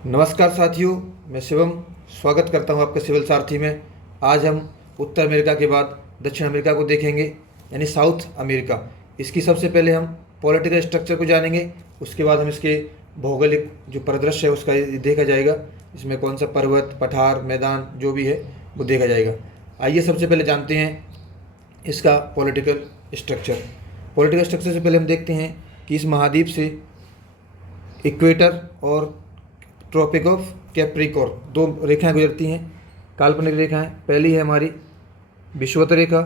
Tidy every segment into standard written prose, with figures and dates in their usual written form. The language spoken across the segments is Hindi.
नमस्कार साथियों, मैं शिवम स्वागत करता हूं आपका सिविल सारथी में। आज हम उत्तर अमेरिका के बाद दक्षिण अमेरिका को देखेंगे, यानी साउथ अमेरिका। इसकी सबसे पहले हम पॉलिटिकल स्ट्रक्चर को जानेंगे, उसके बाद हम इसके भौगोलिक जो परिदृश्य है उसका देखा जाएगा। इसमें कौन सा पर्वत, पठार, मैदान जो भी है वो देखा जाएगा। आइए सबसे पहले जानते हैं इसका पॉलिटिकल स्ट्रक्चर। पॉलिटिकल स्ट्रक्चर से पहले हम देखते हैं कि इस महाद्वीप से इक्वेटर और ट्रॉपिक ऑफ कैप्रिकॉर्न दो रेखाएं गुजरती हैं, काल्पनिक रेखाएं। पहली है हमारी विषुवत रेखा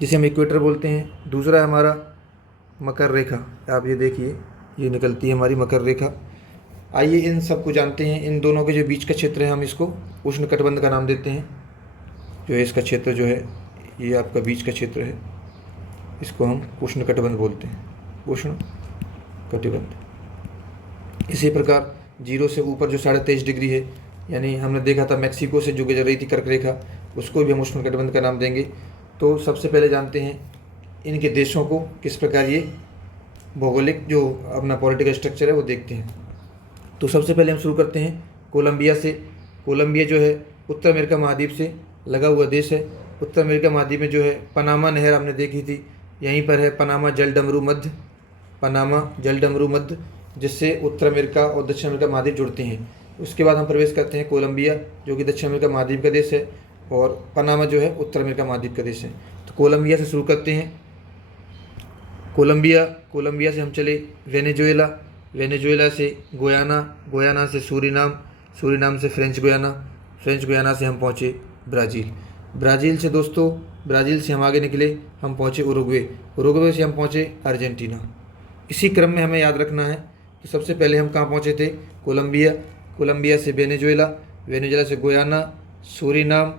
जिसे हम इक्वेटर बोलते हैं, दूसरा है हमारा मकर रेखा। आप ये देखिए, ये निकलती है हमारी मकर रेखा। आइए इन सब को जानते हैं। इन दोनों के जो बीच का क्षेत्र है हम इसको उष्णकटिबंध का नाम देते हैं। जो है इसका क्षेत्र जो है ये आपका बीच का क्षेत्र है, इसको हम उष्णकटिबंध बोलते हैं, उष्णकटिबंध। इसी प्रकार जीरो से ऊपर जो 23.5 डिग्री है, यानी हमने देखा था मैक्सिको से जो गुजर रही थी कर्क रेखा, उसको भी हम उष्णकटिबंध का नाम देंगे। तो सबसे पहले जानते हैं इनके देशों को किस प्रकार ये भौगोलिक जो अपना पॉलिटिकल स्ट्रक्चर है वो देखते हैं। तो सबसे पहले हम शुरू करते हैं कोलंबिया से। कोलंबिया जो है उत्तर अमेरिका महाद्वीप से लगा हुआ देश है। उत्तर अमेरिका महाद्वीप में जो है पनामा नहर हमने देखी थी, यहीं पर है पनामा जलडमरू मध्य, पनामा जलडमरू मध्य, जिससे उत्तर अमेरिका और दक्षिण अमेरिका महाद्वीप जुड़ते हैं। उसके बाद हम प्रवेश करते हैं कोलंबिया, जो कि दक्षिण अमेरिका महाद्वीप का देश है, और पनामा जो है उत्तर अमेरिका महाद्वीप का देश है। तो कोलंबिया से शुरू करते हैं। कोलंबिया से हम चले वेनेजुएला, वेनेजुएला से गुयाना, गुयाना से सूरीनाम, सूरीनाम से फ्रेंच गुयाना, फ्रेंच गुयाना से हम पहुँचे ब्राज़ील। ब्राज़ील से दोस्तों, ब्राज़ील से हम आगे निकले, हम पहुँचे उरुग्वे, उरुग्वे से हम पहुँचे अर्जेंटीना। इसी क्रम में हमें याद रखना है। तो सबसे पहले हम कहाँ पहुँचे थे? कोलंबिया, कोलंबिया से वेनेजुएला, वेनेजुएला से Guyana, Suriname,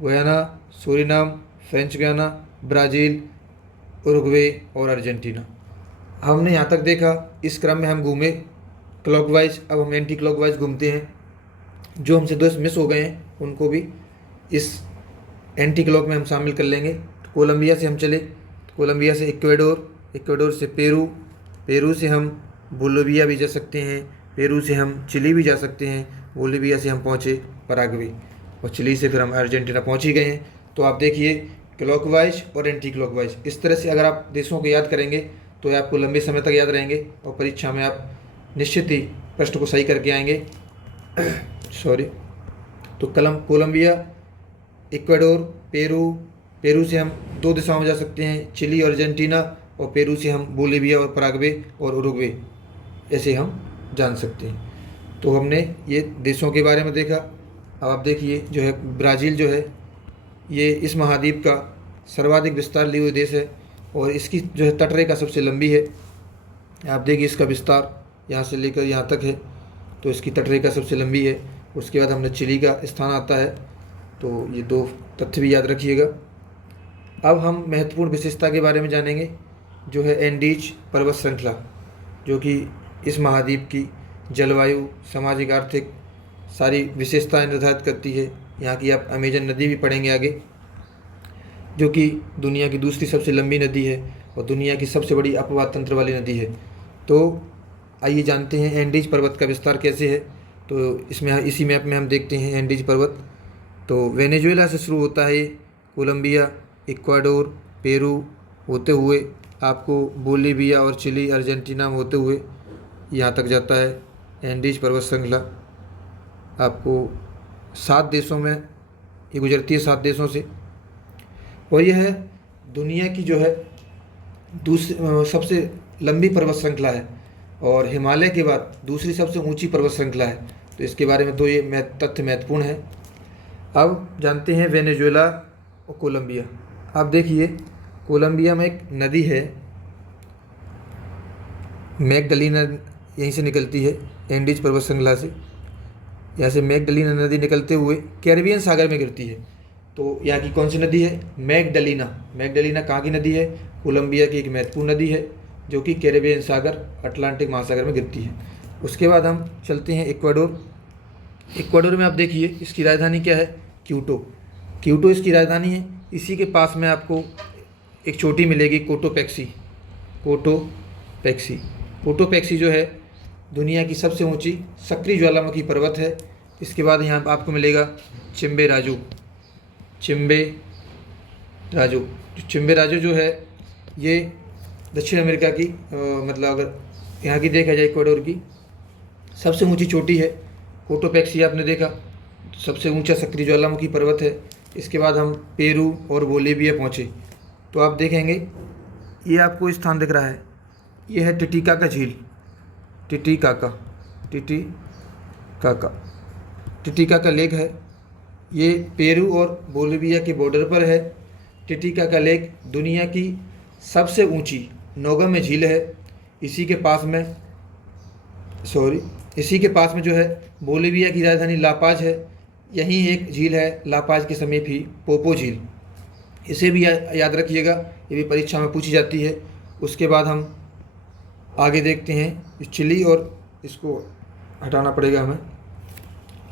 Guyana, Suriname, French Guiana, Brazil, Uruguay और अर्जेंटीना। हमने यहाँ तक देखा। इस क्रम में हम घूमे क्लॉकवाइज। अब हम एंटी क्लॉकवाइज घूमते हैं। जो हमसे दोस्त मिस हो गए हैं उनको भी इस एंटी क्लॉक में हम शामिल कर लेंगे। तो कोलंबिया से हम चले, कोलंबिया से इक्वेडोर, इक्वेडोर से पेरू, पेरू से हम बोलिविया भी जा सकते हैं, पेरू से हम चिली भी जा सकते हैं, बोलिविया से हम पहुँचे पराग्वे, और चिली से फिर हम अर्जेंटीना पहुँच ही गए हैं। तो आप देखिए क्लॉकवाइज और एंटी क्लॉकवाइज, इस तरह से अगर आप देशों को याद करेंगे तो ये आपको लंबे समय तक याद रहेंगे, और परीक्षा में आप निश्चित ही प्रश्न को सही करके आएंगे। सॉरी। तो कोलंबिया, इक्वाडोर, पेरू, पेरू से हम दो दिशाओं में जा सकते हैं, चिली और अर्जेंटीना, और पेरू से हम बोलिविया और पराग्वे और उरुग्वे, ऐसे हम जान सकते हैं। तो हमने ये देशों के बारे में देखा। अब आप देखिए जो है ब्राज़ील जो है ये इस महाद्वीप का सर्वाधिक विस्तार लिए हुए देश है, और इसकी जो है तटरेखा सबसे लंबी है। आप देखिए इसका विस्तार यहाँ से लेकर यहाँ तक है, तो इसकी तटरेखा सबसे लंबी है। उसके बाद हमने चिली का स्थान आता है। तो ये दो तथ्य भी याद रखिएगा। अब हम महत्वपूर्ण विशेषता के बारे में जानेंगे, जो है एंडीज पर्वत श्रृंखला, जो कि इस महाद्वीप की जलवायु, सामाजिक, आर्थिक सारी विशेषताएं निर्धारित करती है। यहाँ की आप अमेजन नदी भी पढ़ेंगे आगे, जो कि दुनिया की दूसरी सबसे लंबी नदी है और दुनिया की सबसे बड़ी अपवाह तंत्र वाली नदी है। तो आइए जानते हैं एंडीज पर्वत का विस्तार कैसे है। तो इसमें इसी मैप में हम देखते हैं एंडीज पर्वत। तो वेनेजुएला से शुरू होता है, कोलंबिया, इक्वाडोर, पेरू होते हुए आपको बोलिविया और चिली, अर्जेंटीना में होते हुए यहाँ तक जाता है। एंडीज पर्वत श्रृंखला आपको 7 देशों में ये गुजरती है, 7 देशों से, और यह है दुनिया की जो है दूसरी सबसे लंबी पर्वत श्रृंखला है, और हिमालय के बाद दूसरी सबसे ऊंची पर्वत श्रृंखला है। तो इसके बारे में तो ये तथ्य महत्वपूर्ण है। अब जानते हैं वेनेजुएला और कोलंबिया। आप देखिए कोलंबिया में एक नदी है मैगडलिना, यहीं से निकलती है एंडीज पर्वत श्रृंखला से। यहाँ से मैगडलिना नदी निकलते हुए कैरिबियन सागर में गिरती है। तो यहाँ की कौन सी नदी है? मैगडलिना। मैगडलिना कहाँ की नदी है? कोलंबिया की एक महत्वपूर्ण नदी है, जो कि कैरिबियन सागर, अटलांटिक महासागर में गिरती है। उसके बाद हम चलते हैं इक्वाडोर। इक्वाडोर में आप देखिए इसकी राजधानी क्या है? क्यूटो। क्यूटो इसकी राजधानी है। इसी के पास में आपको एक चोटी मिलेगी कोटोपैक्सी। कोटोपैक्सी जो है दुनिया की सबसे ऊंची सक्रिय ज्वालामुखी पर्वत है। इसके बाद यहाँ आपको मिलेगा चिम्बे राजू। चिम्बे राजू जो है ये दक्षिण अमेरिका की मतलब अगर यहाँ की देखा जाए इक्वाडोर की सबसे ऊंची चोटी है। कोटोपैक्सी आपने देखा सबसे ऊंचा सक्रिय ज्वालामुखी पर्वत है। इसके बाद हम पेरू और बोलीविया पहुँचे तो आप देखेंगे ये आपको स्थान दिख रहा है, ये है टिटिकाका झील। टिटिकाका लेक है, ये पेरू और बोलीविया के बॉर्डर पर है। टिटिकाका लेक दुनिया की सबसे ऊंची नौगम्य झील है। इसी के पास में जो है बोलीविया की राजधानी लापाज है। यहीं एक झील है लापाज के समीप ही पोपो झील, इसे भी याद रखिएगा, ये भी परीक्षा में पूछी जाती है। उसके बाद हम आगे देखते हैं चिली, और इसको हटाना पड़ेगा हमें।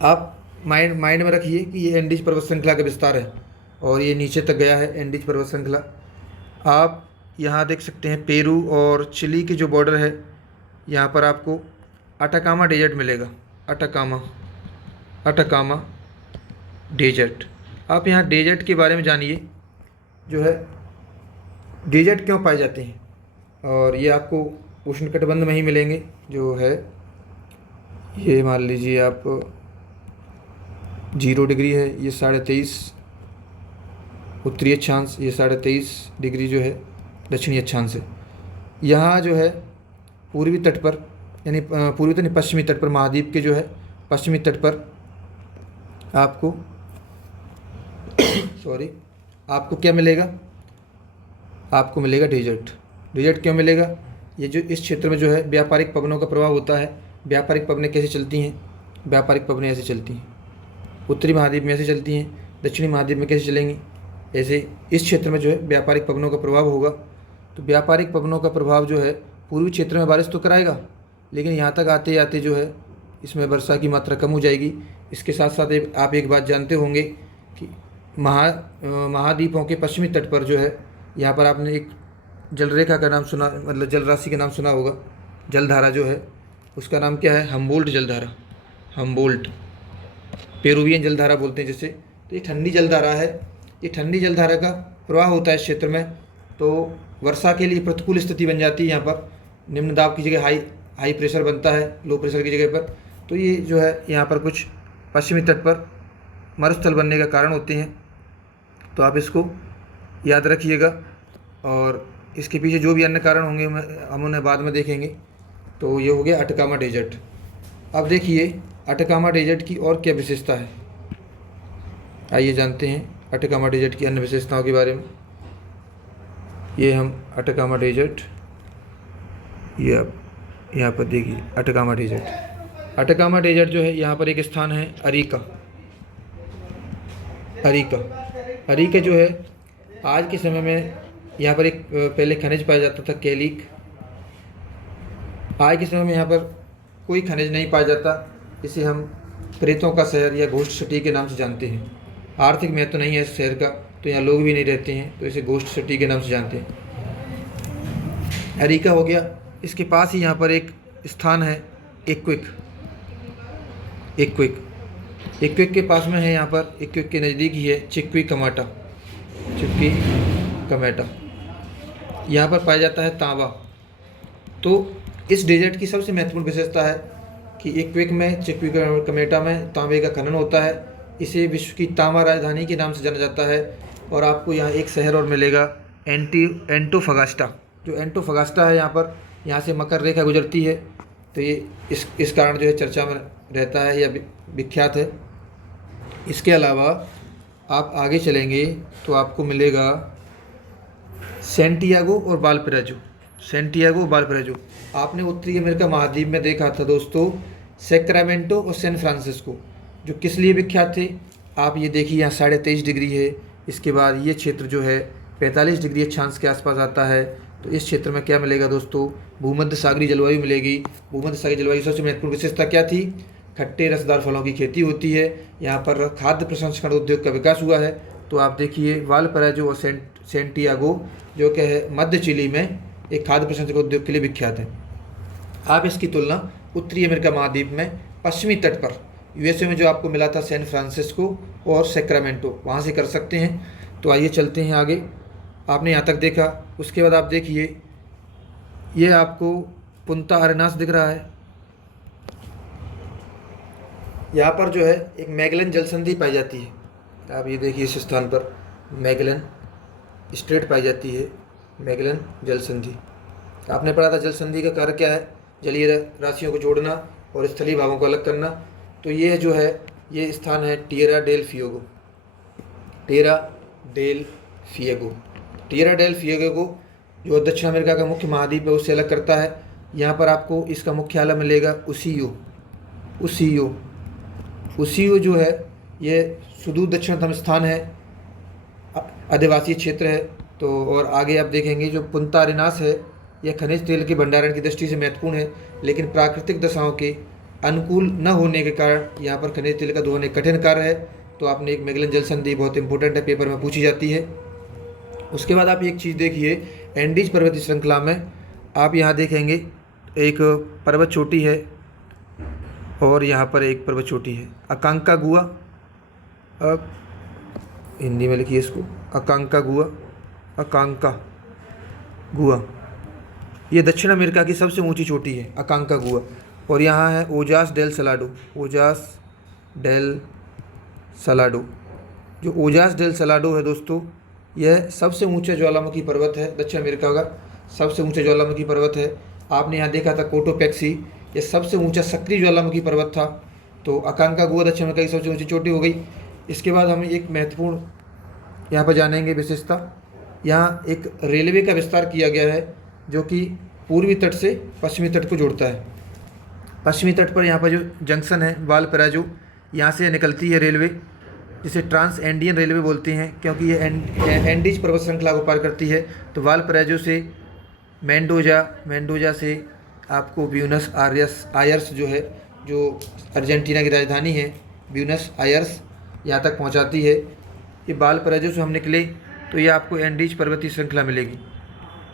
आप माइंड में रखिए कि ये एंडीज पर्वत श्रृंखला का विस्तार है और ये नीचे तक गया है एंडीज पर्वत श्रृंखला। आप यहाँ देख सकते हैं पेरू और चिली के जो बॉर्डर है, यहाँ पर आपको अटाकामा डेजर्ट मिलेगा। Atacama desert. आप यहाँ डेजर्ट के बारे में जानिए, जो है डेजर्ट क्यों पाए जाते हैं, और ये आपको उष्णकटिबंध में ही मिलेंगे। जो है ये मान लीजिए आप 0 डिग्री है, ये 23.5 उत्तरी अक्षांश, ये 23.5 डिग्री जो है दक्षिणी अक्षांश है। यहाँ जो है पूर्वी तट पर, यानी पूर्वी तो नहीं पश्चिमी तट पर, महाद्वीप के जो है पश्चिमी तट पर आपको आपको क्या मिलेगा, आपको मिलेगा डेजर्ट। डेजर्ट क्यों मिलेगा, ये जो इस क्षेत्र में जो है व्यापारिक पवनों का प्रभाव होता है। व्यापारिक पवनें कैसे चलती हैं, व्यापारिक पवनें ऐसे चलती हैं, उत्तरी महाद्वीप में ऐसे चलती हैं, दक्षिणी महाद्वीप में कैसे चलेंगी, ऐसे इस क्षेत्र में जो है व्यापारिक पवनों का प्रभाव होगा। तो व्यापारिक पवनों का प्रभाव जो है पूर्वी क्षेत्र में बारिश तो कराएगा, लेकिन यहाँ तक आते आते जो है इसमें वर्षा की मात्रा कम हो जाएगी। इसके साथ साथ आप एक बात जानते होंगे कि महाद्वीपों के पश्चिमी तट पर जो है, यहाँ पर आपने एक जल रेखा का नाम सुना, मतलब जल राशि का नाम सुना होगा। जलधारा जो है उसका नाम क्या है, हम्बोल्ट जलधारा। हम्बोल्ट पेरुवियन जलधारा बोलते हैं जिसे। तो ये ठंडी जलधारा है, ये ठंडी जलधारा का प्रवाह होता है इस क्षेत्र में। तो वर्षा के लिए प्रतिकूल स्थिति बन जाती है। यहाँ पर निम्न दाब की जगह हाई प्रेशर बनता है लो प्रेशर की जगह पर। तो ये जो है यहाँ पर कुछ पश्चिमी तट पर मरुस्थल बनने का कारण होते हैं। तो आप इसको याद रखिएगा, और इसके पीछे जो भी अन्य कारण होंगे हम उन्हें बाद में देखेंगे। तो ये हो गया अटाकामा डेजर्ट। अब देखिए अटाकामा डेजर्ट की और क्या विशेषता है, आइए जानते हैं अटाकामा डेजर्ट की अन्य विशेषताओं के बारे में। ये हम अटाकामा डेजर्ट, ये आप यहाँ पर देखिए अटाकामा डेजर्ट। अटाकामा डेजर्ट जो है यहाँ पर एक स्थान है अरिका जो है आज के समय में यहाँ पर एक पहले खनिज पाया जाता था कैलिक। आज के समय में यहाँ पर कोई खनिज नहीं पाया जाता। इसे हम प्रेतों का शहर या घोस्ट सिटी के नाम से जानते हैं। आर्थिक महत्व तो नहीं है इस शहर का, तो यहाँ लोग भी नहीं रहते हैं, तो इसे घोस्ट सिटी के नाम से जानते हैं। अरिका हो गया। इसके पास ही यहाँ पर एक स्थान है इक्विक के पास में है, यहाँ पर इक्विक के नज़दीक ही है चिक्विकमेटा। यहाँ पर पाया जाता है तांबा। तो इस डेजर्ट की सबसे महत्वपूर्ण विशेषता है कि इक्विक में चिक्विकमेटा में तांबे का खनन होता है। इसे विश्व की तांबा राजधानी के नाम से जाना जाता है। और आपको यहाँ एक शहर और मिलेगा एंटोफगास्टा। जो एंटोफगास्टा है यहाँ से मकर रेखा गुजरती है, तो ये इस कारण जो है चर्चा में रहता है या विख्यात है। इसके अलावा आप आगे चलेंगे तो आपको मिलेगा सैंटियागो और वालपराइजो। आपने उत्तरी अमेरिका महाद्वीप में देखा था दोस्तों सैक्रामेंटो और सैन फ्रांसिस्को, जो किस लिए विख्यात थे। आप ये देखिए यहाँ 23.5 डिग्री है। इसके बाद ये क्षेत्र जो है 45 डिग्री अक्षांश के आसपास आता है। तो इस क्षेत्र में क्या मिलेगा दोस्तों, भूमध्य सागरीय जलवायु मिलेगी। भूमध्य सागरीय जलवायु सबसे महत्वपूर्ण विशेषता क्या थी, खट्टे रसदार फलों की खेती होती है। यहाँ पर खाद्य प्रसंस्करण उद्योग का विकास हुआ है। तो आप देखिए वालपराइजो और सैंटियागो जो कि है मध्य चिली में एक खाद्य प्रसंस्करण उद्योग के लिए विख्यात है। आप इसकी तुलना उत्तरी अमेरिका महाद्वीप में पश्चिमी तट पर यूएसए में जो आपको मिला था सैन फ्रांसिस्को और सैक्रामेंटो, वहाँ से कर सकते हैं। तो आइए चलते हैं आगे। आपने यहाँ तक देखा, उसके बाद आप देखिए ये आपको पुंता अरेनास दिख रहा है। यहाँ पर जो है एक मैगलन जलसंधि पाई जाती है। आप ये देखिए इस स्थान पर मैगलन स्ट्रेट पाई जाती है, मैगलन जलसंधि। आपने पढ़ा था जलसंधि का कार्य क्या है, जलीय राशियों को जोड़ना और स्थलीय भागों को अलग करना। तो ये जो है ये स्थान है Tierra del Fuego. Tierra del Fuego, Tierra del Fuego जो दक्षिण अमेरिका का मुख्य महाद्वीप है उससे अलग करता है। यहाँ पर आपको इसका मुख्यालय मिलेगा उसियो। उसियो उसियो जो है ये सुदूर दक्षिणतम स्थान है, आदिवासी क्षेत्र है। तो और आगे आप देखेंगे जो पुंता अरेनास है यह खनिज तेल के भंडारण की दृष्टि से महत्वपूर्ण है, लेकिन प्राकृतिक दशाओं के अनुकूल न होने के कारण यहाँ पर खनिज तेल का दोहन एक कठिन कार्य है। तो आपने एक मैगलन जलसंधि बहुत इंपॉर्टेंट है, पेपर में पूछी जाती है। उसके बाद आप एक चीज़ देखिए, एंडीज पर्वतीय श्रृंखला में आप यहाँ देखेंगे एक पर्वत चोटी है और यहाँ पर एक पर्वत चोटी है अकांकागुआ। अब हिंदी में लिखिए इसको अकांकागुआ। अकांकागुआ ये दक्षिण अमेरिका की सबसे ऊंची चोटी है अकांकागुआ। और यहाँ है ओजास डेल सलाडो। ओजास डेल सलाडो, जो ओजास डेल सलाडो है दोस्तों, यह सबसे ऊंचा ज्वालामुखी पर्वत है, दक्षिण अमेरिका का सबसे ऊंचा ज्वालामुखी पर्वत है। आपने यहाँ देखा था कोटोपैक्सी, यह सबसे ऊंचा सक्रिय ज्वालामुखी पर्वत था। तो अकांकागुआ दक्षिण अमेरिका की सबसे ऊंची चोटी हो गई। इसके बाद हम एक महत्वपूर्ण यहाँ पर जानेंगे विशेषता। यहाँ एक रेलवे का विस्तार किया गया है जो कि पूर्वी तट से पश्चिमी तट को जोड़ता है। पश्चिमी तट पर यहाँ पर जो जंक्शन है वालपराइजो, यहाँ से निकलती है रेलवे, जिसे ट्रांस एंडियन रेलवे बोलते हैं क्योंकि ये एंडीज पर्वत श्रृंखला को पार करती है। तो वालपराइजो से मेंडोजा से आपको ब्यूनस आयर्स जो है, जो अर्जेंटीना की राजधानी है, ब्यूनस आयर्स यहाँ तक पहुँचाती है। ये वालपराइजो से हम निकले तो ये आपको एंडीज पर्वतीय श्रृंखला मिलेगी।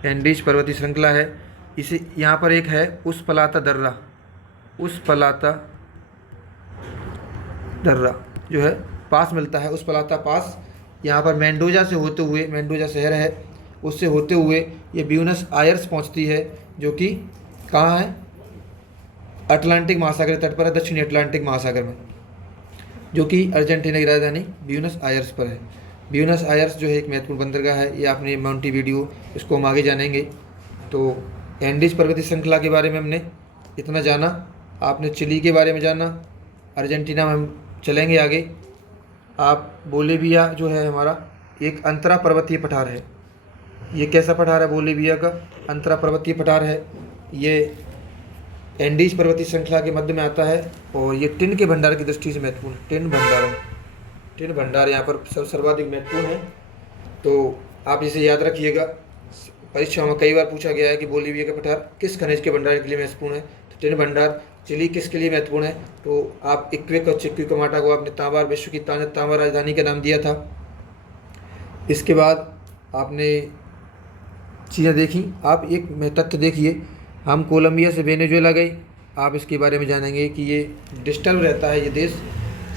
एंडीज पर्वतीय श्रृंखला है। इसे यहाँ पर एक है उस्पलाता दर्रा। उस्पलाता दर्रा जो है पास मिलता है, उस्पलाता पास। यहाँ पर मेंडोजा से होते हुए, मेंडोजा शहर है, उससे होते हुए ये ब्यूनस आयर्स पहुँचती है, जो कि कहाँ है, अटलांटिक महासागर तट पर है, दक्षिणी अटलांटिक महासागर में, जो कि अर्जेंटीना की राजधानी ब्यूनस आयर्स पर है। ब्यूनस आयर्स जो है एक महत्वपूर्ण बंदरगाह है। ये आपने मोंटेविडियो, इसको हम आगे जानेंगे। तो एंडीज पर्वतीय श्रृंखला के बारे में हमने इतना जाना। आपने चिली के बारे में जाना, अर्जेंटीना में हम चलेंगे आगे। आप बोलीविया जो है हमारा एक अंतरा पर्वतीय पठार है। ये कैसा पठार है? बोलीविया का अंतरा पर्वतीय पठार है। ये एंडीज पर्वतीय श्रृंखला के मध्य में आता है और ये टिन के भंडार की दृष्टि से महत्वपूर्ण है। टिन भंडार यहाँ पर सर्वाधिक महत्वपूर्ण है। तो आप इसे याद रखिएगा, परीक्षा में कई बार पूछा गया है कि बोलीविया का पठार किस खनिज के भंडार के लिए महत्वपूर्ण है। तो टिन भंडार। चिली किसके लिए महत्वपूर्ण है? तो आप इक्वेक और चिक्विकमाटा को आपने तांबार, विश्व की तांबा राजधानी का नाम दिया था। इसके बाद आपने चीज़ें देखी। आप एक तथ्य देखिए, हम कोलंबिया से वेनेजुएला गए, आप इसके बारे में जानेंगे कि ये डिस्टर्ब रहता है, ये देश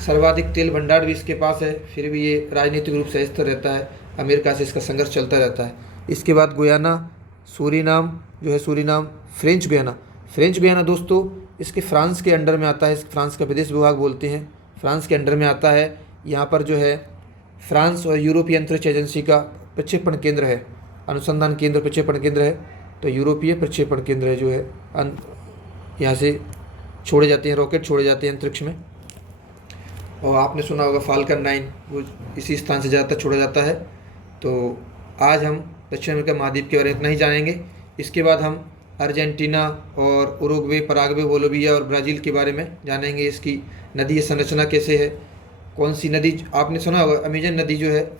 सर्वाधिक तेल भंडार भी इसके पास है, फिर भी ये राजनीतिक रूप से स्थिर रहता है, अमेरिका से इसका संघर्ष चलता रहता है। इसके बाद गुयाना, सूरीनाम जो है, Suriname, French Guiana. French Guiana दोस्तों इसके फ्रांस के अंडर में आता है, फ्रांस का विदेश विभाग बोलते हैं, फ्रांस के अंडर में आता है। यहाँ पर जो है फ्रांस और यूरोपीय अंतरिक्ष एजेंसी का प्रक्षेपण केंद्र है, अनुसंधान केंद्र, प्रक्षेपण केंद्र है। तो यूरोपीय प्रक्षेपण केंद्र है जो है, यहाँ से छोड़े जाते हैं रॉकेट, छोड़े जाते हैं अंतरिक्ष में। और आपने सुना होगा फाल्कन 9, वो इसी स्थान से ज़्यादातर छोड़ा जाता है। तो आज हम दक्षिण अमेरिका महाद्वीप के बारे में इतना ही जानेंगे। इसके बाद हम अर्जेंटीना और उरुग्वे, पराग्वे, बोलिविया और ब्राज़ील के बारे में जानेंगे। इसकी नदी संरचना कैसे है, कौन सी नदी, आपने सुना होगा अमेजन नदी जो है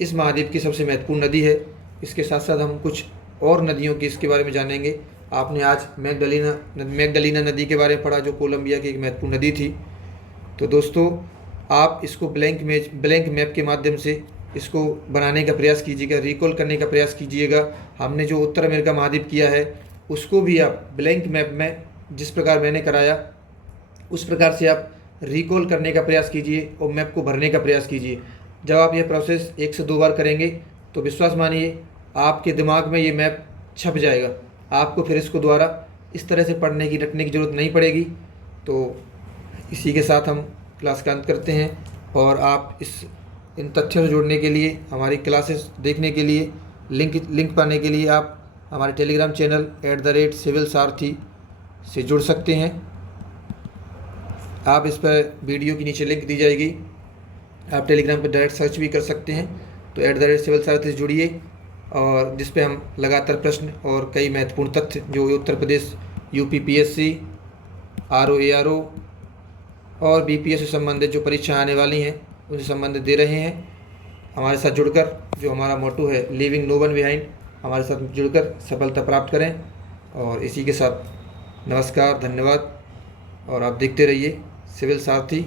इस महाद्वीप की सबसे महत्वपूर्ण नदी है। इसके साथ साथ हम कुछ और नदियों की इसके बारे में जानेंगे। आपने आज मैगडलिना नदी के बारे में पढ़ा, जो कोलंबिया की एक महत्वपूर्ण नदी थी। तो दोस्तों आप इसको ब्लैंक मैप के माध्यम से इसको बनाने का प्रयास कीजिएगा, रिकॉल करने का प्रयास कीजिएगा। हमने जो उत्तर अमेरिका महाद्वीप किया है उसको भी आप ब्लैंक मैप में जिस प्रकार मैंने कराया उस प्रकार से आप रिकॉल करने का प्रयास कीजिए और मैप को भरने का प्रयास कीजिए। जब आप यह प्रोसेस 1 से 2 बार करेंगे तो विश्वास मानिए आपके दिमाग में ये मैप छप जाएगा। आपको फिर इसको दोबारा इस तरह से पढ़ने की रटने की ज़रूरत नहीं पड़ेगी। तो इसी के साथ हम क्लास का अंत करते हैं और आप इन तथ्यों से जुड़ने के लिए, हमारी क्लासेस देखने के लिए, लिंक पाने के लिए आप हमारे टेलीग्राम चैनल @सिविल सारथी से जुड़ सकते हैं। आप इस पर वीडियो के नीचे लिंक दी जाएगी, आप टेलीग्राम पर डायरेक्ट सर्च भी कर सकते हैं। तो @सिविल सारथी से जुड़िए और जिस पे हम लगातार प्रश्न और कई महत्वपूर्ण तथ्य जो Uttar Pradesh UPPSC, RO ARO और BPS से संबंधित जो परीक्षाएं आने वाली हैं उनसे संबंधित दे रहे हैं। हमारे साथ जुड़कर, जो हमारा मोटो है लीविंग नो वन बिहाइंड, हमारे साथ जुड़कर सफलता प्राप्त करें। और इसी के साथ नमस्कार, धन्यवाद और आप देखते रहिए सिविल सारथी।